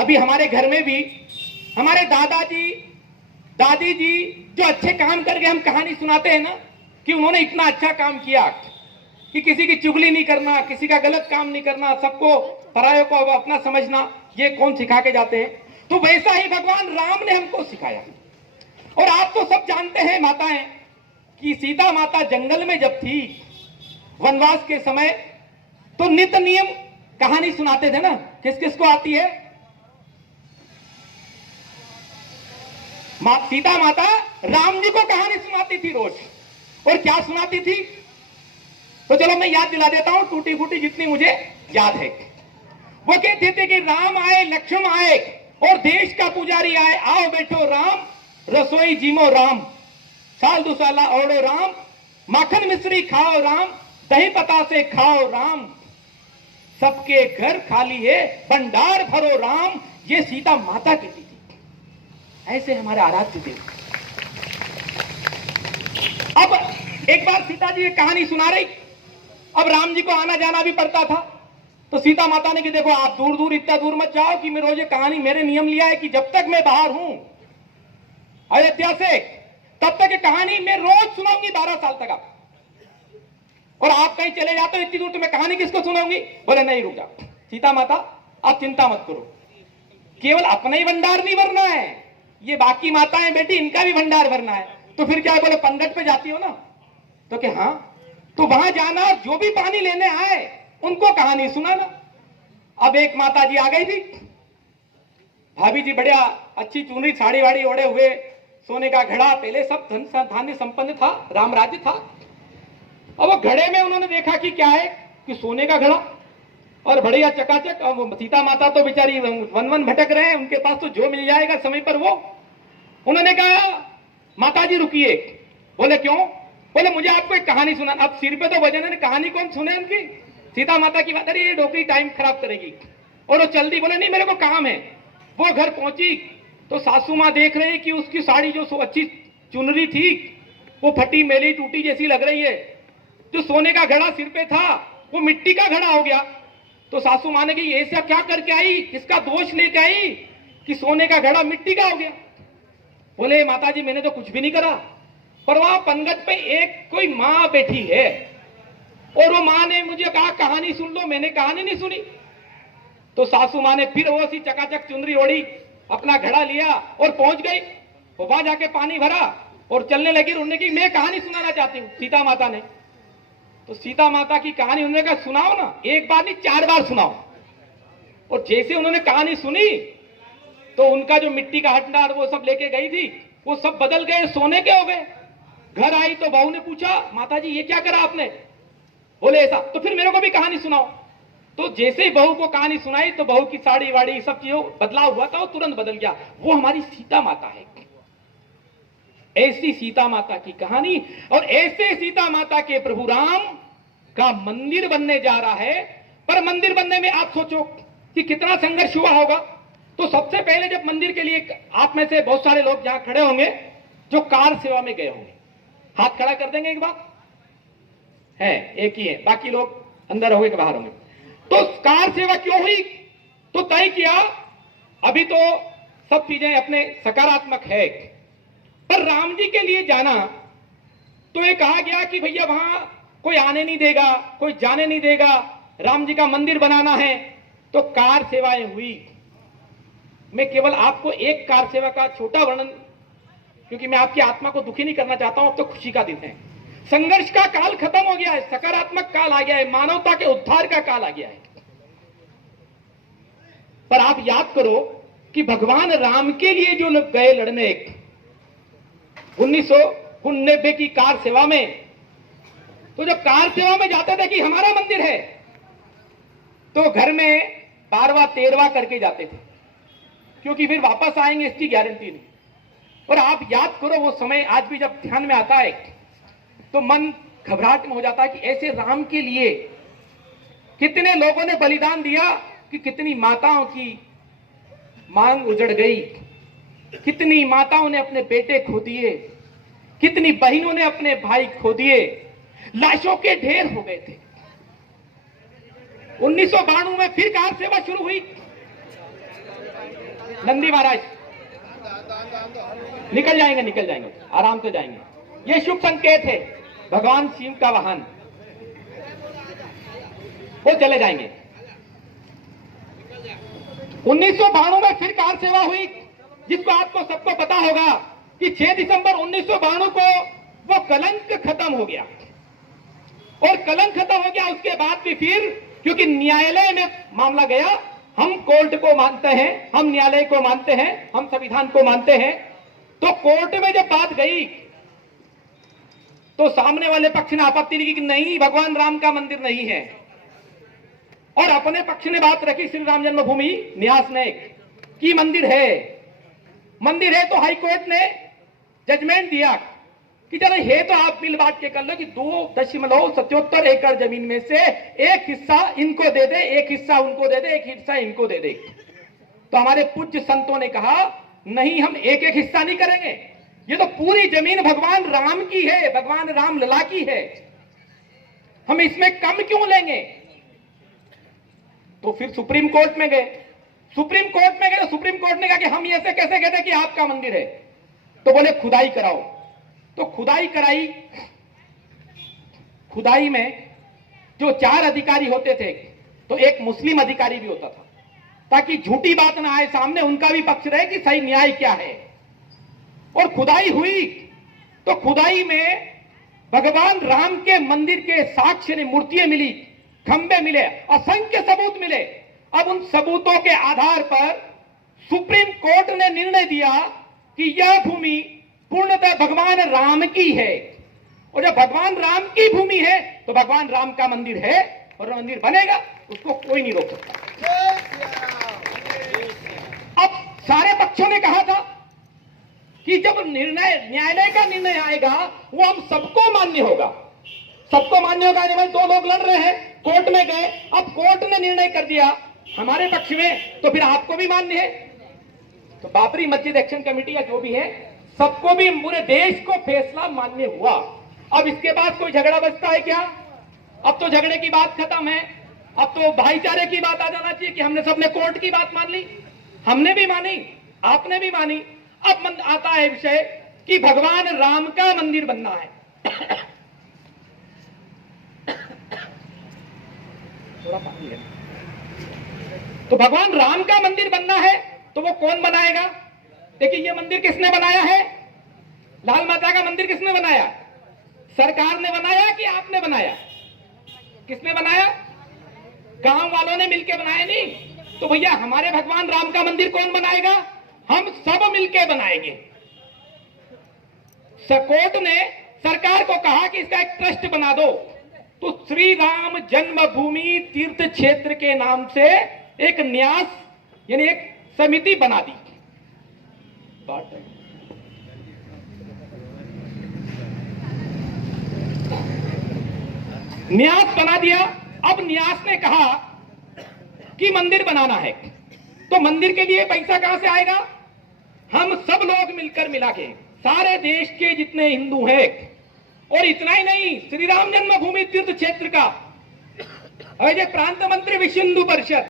अभी हमारे घर में भी हमारे दादाजी दादी जी जो अच्छे काम करके हम कहानी सुनाते हैं ना कि उन्होंने इतना अच्छा काम किया कि किसी की चुगली नहीं करना, किसी का गलत काम नहीं करना, सबको परायों को अपना समझना, ये कौन सिखा के जाते हैं? तो वैसा ही भगवान राम ने हमको सिखाया। और आप तो सब जानते हैं माताएं कि सीता माता जंगल में जब थी वनवास के समय, तो नित्य नियम कहानी सुनाते थे ना। किस किस को आती है? सीता माता राम जी को कहानी सुनाती थी रोज। और क्या सुनाती थी? तो चलो मैं याद दिला देता हूं टूटी फूटी जितनी मुझे याद है। वो कहते थे कि राम आए, लक्ष्मण आए और देश का पुजारी आए, आओ बैठो राम, रसोई जीमो राम, साल दुसाला ओढ़ो राम, माखन मिश्री खाओ राम, दही पता से खाओ राम, सबके घर खाली है भंडार भरो राम। ये सीता माता कहती थी। ऐसे हमारे आराध्य देव। अब एक बार सीता जी ये कहानी सुना रही, अब राम जी को आना जाना भी पड़ता था। तो सीता माता ने कि देखो आप दूर दूर इतना दूर मत जाओ कि मैं रोज ये कहानी, मेरे नियम लिया है कि जब तक मैं बाहर हूं अयोध्या से तब तक ये कहानी मैं रोज सुनाऊंगी 12 साल तक आप। और आप कहीं चले जाते हो इतनी दूर तो मैं कहानी किसको सुनाऊंगी? बोले नहीं रुक जाओ सीता माता, आप चिंता मत करो, केवल अपना ही भंडार नहीं भरना है, ये बाकी माताएं बेटी इनका भी भंडार भरना है। तो फिर क्या है? बोले पंगत पे जाती हो ना? तो क्या हाँ, तो वहां जाना और जो भी पानी लेने आए उनको कहानी सुनाना। अब एक माता जी आ गई थी, भाभी जी बढ़िया अच्छी चुनरी साड़ी वाड़ी ओढ़े हुए, सोने का घड़ा, पहले सब धन धान्य संपन्न था, राम राज्य था। अब वो घड़े में उन्होंने देखा कि क्या है कि सोने का घड़ा और बढ़िया चकाचक। अब सीता माता तो बेचारी वन वन भटक रहे हैं, उनके पास तो जो मिल जाएगा समय पर वो। उन्होंने कहा माता जी रुकिए। बोले क्यों? बोले मुझे आपको एक कहानी सुना। अब सिर पे तो वजन है, कहानी कौन सुने उनकी? सीता माता की बात, अरे ये डोकरी टाइम खराब करेगी। और वो चल दी। बोले नहीं मेरे को काम है। वो घर पहुंची तो सासू माँ देख रही कि उसकी साड़ी जो अच्छी चुनरी थी वो फटी मेली टूटी जैसी लग रही है। जो सोने का घड़ा सिर पे था वो मिट्टी का घड़ा हो गया। तो सासू माँ ने कि ये सब क्या करके आई, किसका दोष लेके आई कि सोने का घड़ा मिट्टी का हो गया? बोले माता जी मैंने तो कुछ भी नहीं करा, पर वहां पंगत पे एक कोई माँ बैठी है और वो माँ ने मुझे कहा कहानी सुन लो, मैंने कहानी नहीं सुनी। तो सासू माँ ने फिर वो सी चकाचक चुनरी ओढ़ी, अपना घड़ा लिया और पहुंच गई। वहां जाके पानी भरा और चलने लगी। उन्होंने की मैं कहानी सुनाना चाहती हूँ सीता माता ने। तो सीता माता की कहानी उन्होंने कहा सुनाओ ना, एक बार नहीं 4 बार सुनाओ। और जैसे उन्होंने कहानी सुनी तो उनका जो मिट्टी का हटनार वो सब लेके गई थी वो सब बदल गए, सोने के हो गए। घर आई तो बहू ने पूछा माता जी ये क्या करा आपने? बोले ऐसा। तो फिर मेरे को भी कहानी सुनाओ। तो जैसे ही बहू को कहानी सुनाई तो बहू की साड़ी वाड़ी सब चीजों बदलाव हुआ था, वो तुरंत बदल गया। वो हमारी सीता माता है। ऐसी सीता माता की कहानी। और ऐसे सीता माता के प्रभु राम का मंदिर बनने जा रहा है। पर मंदिर बनने में आप सोचो कि कितना संघर्ष हुआ होगा। तो सबसे पहले जब मंदिर के लिए, आप में से बहुत सारे लोग जहां खड़े होंगे जो कार सेवा में गए होंगे, हाथ खड़ा कर देंगे एक बार। है एक ही है, बाकी लोग अंदर होंगे कि बाहर होंगे। तो कार सेवा क्यों हुई? तो तय किया, अभी तो सब चीजें अपने सकारात्मक है, पर राम जी के लिए जाना तो ये कहा गया कि भैया वहां कोई आने नहीं देगा, कोई जाने नहीं देगा, राम जी का मंदिर बनाना है। तो कार सेवाएं हुई। मैं केवल आपको एक कार सेवा का छोटा वर्णन, क्योंकि मैं आपकी आत्मा को दुखी नहीं करना चाहता हूं। अब तो खुशी का दिन है, संघर्ष का काल खत्म हो गया है, सकारात्मक काल आ गया है, मानवता के उद्धार का काल आ गया है। पर आप याद करो कि भगवान राम के लिए जो लोग गए लड़ने 1999 की कार सेवा में, तो जब कार सेवा में जाते थे कि हमारा मंदिर है, तो घर में 12वां 13वां करके जाते थे, क्योंकि फिर वापस आएंगे इसकी गारंटी नहीं। और आप याद करो वो समय आज भी जब ध्यान में आता है तो मन घबराहट में हो जाता है कि ऐसे राम के लिए कितने लोगों ने बलिदान दिया, कि कितनी माताओं की मांग उजड़ गई, कितनी माताओं ने अपने बेटे खो दिए, कितनी बहनों ने अपने भाई खो दिए, लाशों के ढेर हो गए थे। 1992 में फिर कार सेवा शुरू हुई। नंदी महाराज निकल जाएंगे, आराम से जाएंगे। ये शुभ संकेत है, भगवान शिव का वाहन, वो चले जाएंगे। 1992 में फिर कार सेवा हुई, जिसको आपको सबको पता होगा कि 6 दिसंबर 1992 को वो कलंक खत्म हो गया। और कलंक खत्म हो गया, उसके बाद भी फिर क्योंकि न्यायालय में मामला गया, हम कोर्ट को मानते हैं, हम न्यायालय को मानते हैं, हम संविधान को मानते हैं, तो कोर्ट में जब बात गई तो सामने वाले पक्ष ने आपत्ति की कि नहीं, भगवान राम का मंदिर नहीं है। और अपने पक्ष ने बात रखी श्री राम जन्मभूमि न्यास ने कि मंदिर है। तो हाई कोर्ट ने जजमेंट दिया कि चलो ये तो आप मिल बांट के कर लो कि 2.77 एकड़ जमीन में से एक हिस्सा इनको दे दे, एक हिस्सा उनको दे दे, एक हिस्सा इनको दे दे। तो हमारे पूज्य संतों ने कहा नहीं, हम एक एक हिस्सा नहीं करेंगे, ये तो पूरी जमीन भगवान राम की है, भगवान राम लला की है, हम इसमें कम क्यों लेंगे। तो फिर सुप्रीम कोर्ट में गए। तो सुप्रीम कोर्ट ने कहा कि हम ऐसे कैसे कहते कि आपका मंदिर है। तो बोले खुदाई कराओ। तो खुदाई कराई। खुदाई में जो 4 अधिकारी होते थे, तो एक मुस्लिम अधिकारी भी होता था, ताकि झूठी बात ना आए सामने, उनका भी पक्ष रहे कि सही न्याय क्या है। और खुदाई हुई तो खुदाई में भगवान राम के मंदिर के साक्ष्य ने मूर्तियां मिली, खंबे मिले, असंख्य सबूत मिले। अब उन सबूतों के आधार पर सुप्रीम कोर्ट ने निर्णय दिया कि यह भूमि पूर्णतः भगवान राम की है, और जब भगवान राम की भूमि है तो भगवान राम का मंदिर है और मंदिर बनेगा, उसको कोई नहीं रोक सकता। अब सारे पक्षों ने कहा था कि जब न्यायालय का निर्णय आएगा वो हम सबको मान्य होगा। जब 2 लोग लड़ रहे हैं, कोर्ट में गए, अब कोर्ट ने निर्णय कर दिया हमारे पक्ष में, तो फिर आपको भी मान्य है। तो बाबरी मस्जिद एक्शन कमेटी या जो भी है, सबको भी, पूरे देश को फैसला मान्य हुआ। अब इसके बाद कोई झगड़ा बचता है क्या? अब तो झगड़े की बात खत्म है, अब तो भाईचारे की बात आ जाना चाहिए कि हमने सबने कोर्ट की बात मान ली, हमने भी मानी, आपने भी मानी। अब आता है विषय कि भगवान राम का मंदिर बनना है। थोड़ा पानी है। तो भगवान राम का मंदिर बनना है, तो वो कौन बनाएगा? देखिए, ये मंदिर किसने बनाया है? लाल माता का मंदिर किसने बनाया? सरकार ने बनाया कि आपने बनाया? किसने बनाया? गांव वालों ने मिलकर बनाया नहीं। तो भैया, हमारे भगवान राम का मंदिर कौन बनाएगा? हम सब मिलकर बनाएंगे। कोर्ट ने सरकार को कहा कि इसका एक ट्रस्ट बना दो। तो श्री राम जन्मभूमि तीर्थ क्षेत्र के नाम से एक न्यास यानी एक समिति बना दी। न्यास बना दिया। अब न्यास ने कहा कि मंदिर बनाना है, तो मंदिर के लिए पैसा कहां से आएगा? हम सब लोग मिलकर मिला के, सारे देश के जितने हिंदू हैं, और इतना ही नहीं, श्री राम जन्मभूमि तीर्थ क्षेत्र का प्रांत मंत्री विश्व हिंदू परिषद